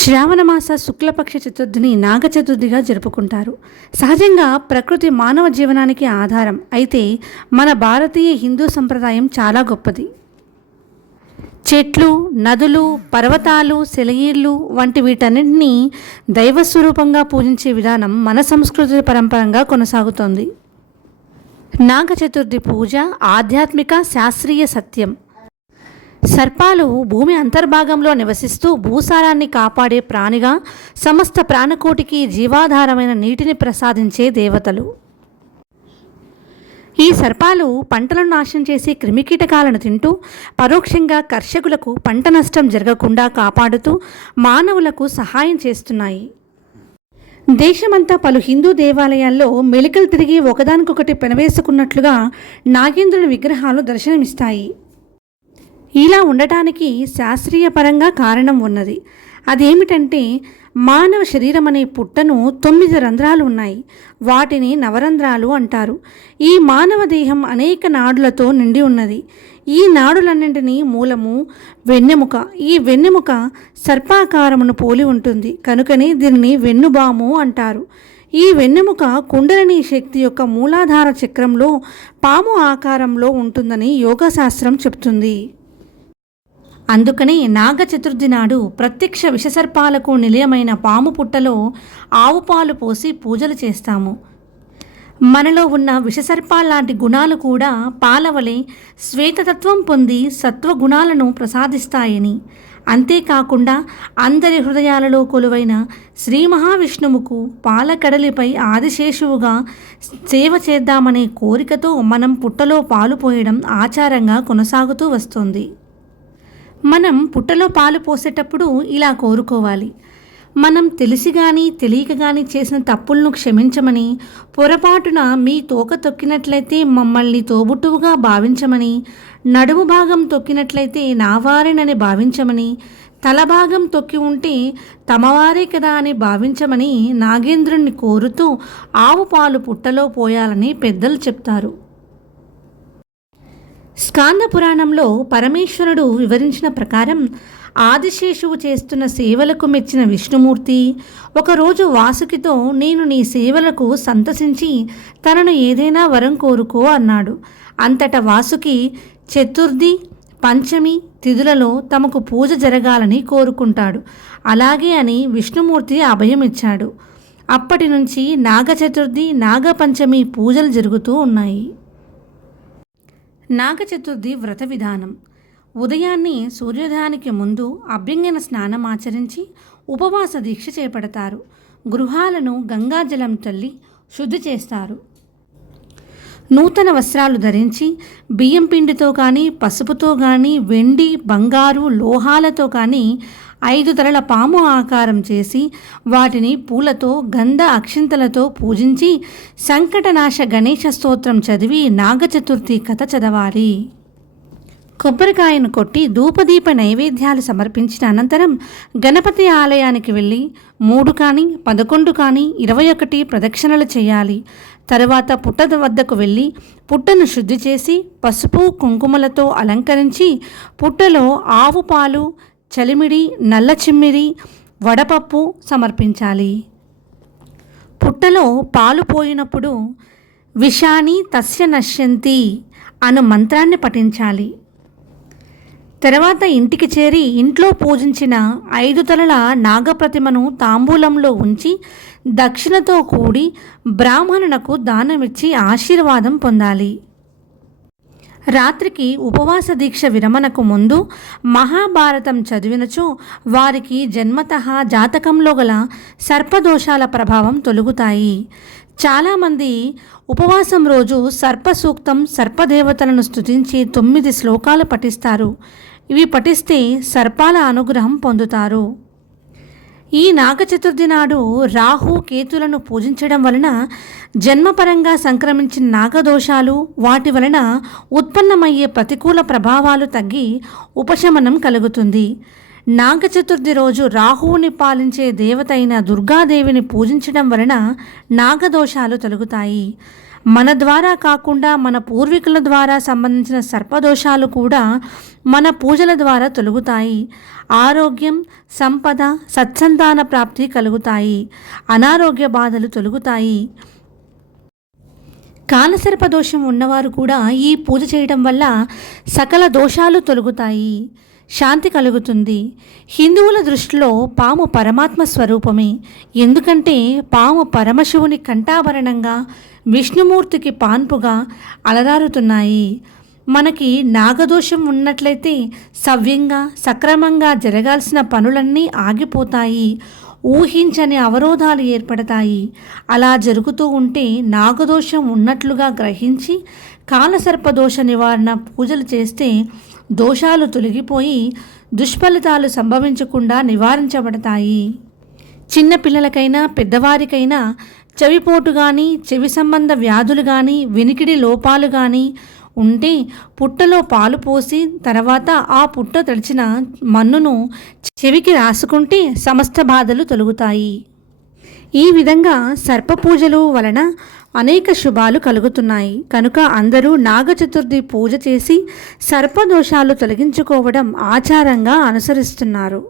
శ్రావణమాస శుక్లపక్ష చతుర్థిని నాగ చతుర్థిగా జరుపుకుంటారు. సహజంగా ప్రకృతి మానవ జీవనానికి ఆధారం. అయితే మన భారతీయ హిందూ సంప్రదాయం చాలా గొప్పది. చెట్లు, నదులు, పర్వతాలు, సెలయేర్లు వంటి వీటన్నింటినీ దైవస్వరూపంగా పూజించే విధానం మన సంస్కృతి పరంపరంగా కొనసాగుతోంది. నాగ చతుర్థి పూజ ఆధ్యాత్మిక శాస్త్రీయ సత్యం. సర్పాలు భూమి అంతర్భాగంలో నివసిస్తూ భూసారాన్ని కాపాడే ప్రాణిగా, సమస్త ప్రాణకోటికి జీవాధారమైన నీటిని ప్రసాదించే దేవతలు. ఈ సర్పాలు పంటలను నాశనం చేసి క్రిమికీటకాలను తింటూ పరోక్షంగా కర్షకులకు పంట నష్టం జరగకుండా కాపాడుతూ మానవులకు సహాయం చేస్తున్నాయి. దేశమంతా పలు హిందూ దేవాలయాల్లో మెలికలు తిరిగి ఒకదానికొకటి పెనవేసుకున్నట్లుగా నాగేంద్రుని విగ్రహాలు దర్శనమిస్తాయి. ఇలా ఉండటానికి శాస్త్రీయ పరంగా కారణం ఉన్నది. అదేమిటంటే, మానవ శరీరం అనే పుట్టను 9 రంధ్రాలు ఉన్నాయి. వాటిని నవరంధ్రాలు అంటారు. ఈ మానవ దేహం అనేక నాడులతో నిండి ఉన్నది. ఈ నాడులన్నింటినీ మూలము వెన్నెముక. ఈ వెన్నెముక సర్పాకారమును పోలి ఉంటుంది. కనుకనే దీనిని వెన్నుబాము అంటారు. ఈ వెన్నెముక కుండలిని శక్తి యొక్క మూలాధార చక్రంలో పాము ఆకారంలో ఉంటుందని యోగశాస్త్రం చెప్తుంది. అందుకని నాగ చతుర్థి నాడు ప్రత్యక్ష విషసర్పాలకు నిలయమైన పాము పుట్టలో ఆవు పాలు పోసి పూజలు చేస్తాము. మనలో ఉన్న విషసర్పాలాంటి గుణాలు కూడా పాలవలే శ్వేతతత్వం పొంది సత్వగుణాలను ప్రసాదిస్తాయని, అంతేకాకుండా అందరి హృదయాలలో కొలువైన శ్రీ మహావిష్ణువుకు పాలకడలిపై ఆదిశేషువుగా సేవ చేద్దామనే కోరికతో మనం పుట్టలో పాలు పోయడం ఆచారంగా కొనసాగుతూ వస్తుంది. మనం పుట్టలో పాలు పోసేటప్పుడు ఇలా కోరుకోవాలి: మనం తెలిసి కానీ తెలియక కానీ చేసిన తప్పులను క్షమించమని, పొరపాటున మీ తోక తొక్కినట్లయితే మమ్మల్ని తోబుట్టువుగా భావించమని, నడుము భాగం తొక్కినట్లయితే నావారేనని భావించమని, తలభాగం తొక్కి ఉంటే తమవారే కదా అని భావించమని నాగేంద్రుణ్ణి కోరుతూ ఆవు పాలు పుట్టలో పోయాలని పెద్దలు చెప్తారు. స్కాంద పురాణంలో పరమేశ్వరుడు వివరించిన ప్రకారం ఆదిశేషువు చేస్తున్న సేవలకు మెచ్చిన విష్ణుమూర్తి ఒకరోజు వాసుకితో, నేను నీ సేవలకు సంతసించి తనను ఏదైనా వరం కోరుకో అన్నాడు. అంతటా వాసుకి చతుర్థి, పంచమి తిథులలో తమకు పూజ జరగాలని కోరుకుంటాడు. అలాగే అని విష్ణుమూర్తి అభయమిచ్చాడు. అప్పటి నుంచి నాగ చతుర్థి, నాగపంచమి పూజలు జరుగుతూ ఉన్నాయి. నాగ చతుర్థి వ్రత విధానం. ఉదయాన్నే సూర్యోదయానికి ముందు అభ్యంగన స్నానం ఆచరించి ఉపవాస దీక్ష చేపడతారు. గృహాలను గంగాజలం చల్లి శుద్ధి చేస్తారు. నూతన వస్త్రాలు ధరించి బియ్యం పిండితో కానీ, పసుపుతో కానీ, వెండి, బంగారు, లోహాలతో కానీ 5 తలల పాము ఆకారం చేసి వాటిని పూలతో, గంధ అక్షింతలతో పూజించి సంకటనాశ గణేశ స్తోత్రం చదివి నాగ చతుర్థి కథ చదవాలి. కొబ్బరికాయను కొట్టి ధూపదీప నైవేద్యాలు సమర్పించిన అనంతరం గణపతి ఆలయానికి వెళ్ళి 3 కానీ 11 కానీ 21 ప్రదక్షిణలు చేయాలి. తరువాత పుట్ట వద్దకు వెళ్ళి పుట్టను శుద్ధి చేసి పసుపు కుంకుమలతో అలంకరించి పుట్టలో ఆవు పాలు, చలిమిడి, నల్ల చిమ్మిడి, వడపప్పు సమర్పించాలి. పుట్టలో పాలు పోయినప్పుడు విషాని తస్య నశ్యంతి అను మంత్రాన్ని పఠించాలి. తర్వాత ఇంటికి చేరి ఇంట్లో పూజించిన 5 తలల నాగప్రతిమను తాంబూలంలో ఉంచి దక్షిణతో కూడి బ్రాహ్మణునకు దానమిచ్చి ఆశీర్వాదం పొందాలి. రాత్రికి ఉపవాస దీక్ష విరమణకు ముందు మహాభారతం చదివినచో వారికి జన్మతః జాతకంలో గల సర్పదోషాల ప్రభావం తొలగుతాయి. చాలామంది ఉపవాసం రోజు సర్పసూక్తం, సర్పదేవతలను స్తుతించి 9 శ్లోకాలు పఠిస్తారు. ఇవి పఠిస్తే సర్పాల అనుగ్రహం పొందుతారు. ఈ నాగ చతుర్థి నాడు రాహు, కేతులను పూజించడం వలన జన్మపరంగా సంక్రమించిన నాగదోషాలు, వాటి వలన ఉత్పన్నమయ్యే ప్రతికూల ప్రభావాలు తగ్గి ఉపశమనం కలుగుతుంది. నాగ చతుర్థి రోజు రాహువుని పాలించే దేవత అయిన దుర్గాదేవిని పూజించడం వలన నాగదోషాలు తొలగుతాయి. మన ద్వారా కాకుండా మన పూర్వీకుల ద్వారా సంబంధించిన సర్పదోషాలు కూడా మన పూజల ద్వారా తొలగుతాయి. ఆరోగ్యం, సంపద, సత్సంతాన ప్రాప్తి కలుగుతాయి. అనారోగ్య బాధలు తొలగుతాయి. కాలసర్పదోషం ఉన్నవారు కూడా ఈ పూజ చేయడం వల్ల సకల దోషాలు తొలగుతాయి, శాంతి కలుగుతుంది. హిందువుల దృష్టిలో పాము పరమాత్మ స్వరూపమే. ఎందుకంటే పాము పరమశివుని కంఠాభరణంగా, విష్ణుమూర్తికి పాన్పుగా అలరారుతున్నాయి. మనకి నాగదోషం ఉన్నట్లయితే సవ్యంగా సక్రమంగా జరగాల్సిన పనులన్నీ ఆగిపోతాయి. ఊహించని అవరోధాలు ఏర్పడతాయి. అలా జరుగుతూ ఉంటే నాగదోషం ఉన్నట్లుగా గ్రహించి కాలసర్పదోష నివారణ పూజలు చేస్తే దోషాలు తొలగిపోయి దుష్ఫలితాలు సంభవించకుండా నివారించబడతాయి. చిన్న పిల్లలకైనా పెద్దవారికైనా చెవిపోటు కానీ, చెవి సంబంధ వ్యాధులు కానీ, వినికిడి లోపాలు కానీ ఉంటే పుట్టలో పాలు పోసి తర్వాత ఆ పుట్ట తడిచిన మన్నును చెవికి రాసుకుంటే సమస్త బాధలు తొలగుతాయి. ఈ విధంగా సర్ప పూజలు వలన అనేక శుభాలు కలుగుతున్నాయి. కనుక అందరూ నాగచతుర్థి పూజ చేసి సర్పదోషాలు తొలగించుకోవడం ఆచారంగా అనుసరిస్తున్నారు.